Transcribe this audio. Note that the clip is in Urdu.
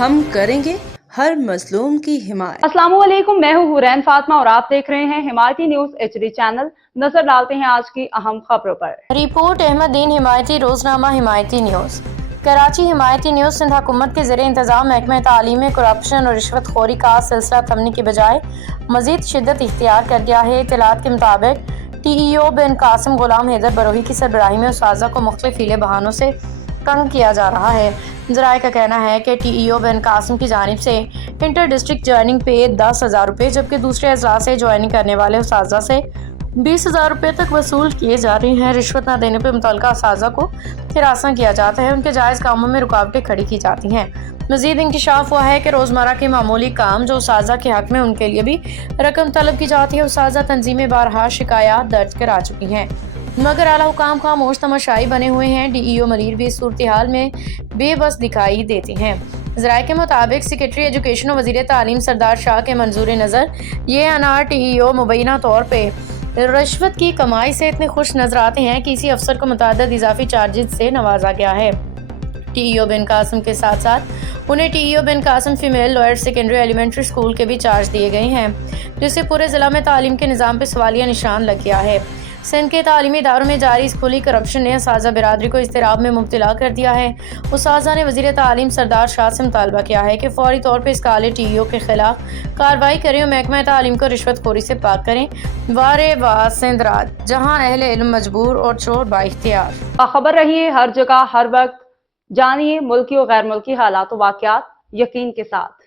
ہم کریں گے ہر مظلوم کی حمایت۔ السلام علیکم، میں ہوں حورین فاطمہ اور آپ دیکھ رہے ہیں حمایتی نیوز HD چینل۔ نظر ڈالتے ہیں آج کی اہم خبروں پر۔ رپورٹ احمد دین حمایتی روزنامہ حمایتی نیوز۔ کراچی حمایتی نیوز سندھ حکومت کے زیر انتظام محکمہ تعلیم میں کرپشن اور رشوت خوری کا سلسلہ تھمنے کے بجائے مزید شدت اختیار کر گیا ہے۔ اطلاعات کے مطابق TEO بن قاسم غلام حیدر بروہی کی سربراہی میں اساتذہ کو مختلف ہیلے بہانوں سے تنگ کیا جا رہا ہے۔ ذرائع کا کہنا ہے کہ TEO بن قاسم کی جانب سے انٹر ڈسٹرکٹ جوائننگ پے 10,000 روپے جبکہ دوسرے اضلاع سے جوائننگ کرنے والے اساتذہ سے 20,000 روپے تک وصول کیے جا رہے ہیں۔ رشوت نہ دینے پر متعلقہ اساتذہ کو ہراساں کیا جاتا ہے، ان کے جائز کاموں میں رکاوٹیں کھڑی کی جاتی ہیں۔ مزید انکشاف ہوا ہے کہ روزمرہ کے معمولی کام جو اساتذہ کے حق میں ان کے لیے بھی رقم طلب کی جاتی ہے۔ اساتذہ تنظیمیں بارہا شکایات درج کرا چکی ہیں مگر اعلیٰ حکام خاموش تماشائی بنے ہوئے ہیں۔ DEO ملیر بھی اس صورتحال میں بے بس دکھائی دیتے ہیں۔ ذرائع کے مطابق سیکریٹری ایجوکیشن و وزیر تعلیم سردار شاہ کے منظور نظر یہ انار TEO مبینہ طور پہ رشوت کی کمائی سے اتنے خوش نظر آتے ہیں کہ اسی افسر کو متعدد اضافی چارجز سے نوازا گیا ہے۔ TEO بن قاسم کے ساتھ ساتھ انہیں TEO Bin Qasim female lower secondary elementary school کے بھی چارج دیے گئے ہیں، جس سے پورے ضلع میں تعلیم کے نظام پہ سوالیہ نشان لگ گیا ہے۔ سندھ کے تعلیمی اداروں میں جاری اس کھلی کرپشن نے اساتذہ برادری کو اضطراب میں مبتلا کر دیا ہے۔ اساتذہ نے وزیر تعلیم سردار شاہ سے مطالبہ کیا ہے کہ فوری طور پہ اس کالے TEO کے خلاف کارروائی کریں اور محکمہ تعلیم کو رشوت خوری سے پاک کریں۔ وارے وا سندھ راج جہاں اہل علم مجبور اور چور با اختیار۔ باخبر رہیے ہر جگہ ہر وقت، جانیے ملکی و غیر ملکی حالات و واقعات یقین کے ساتھ۔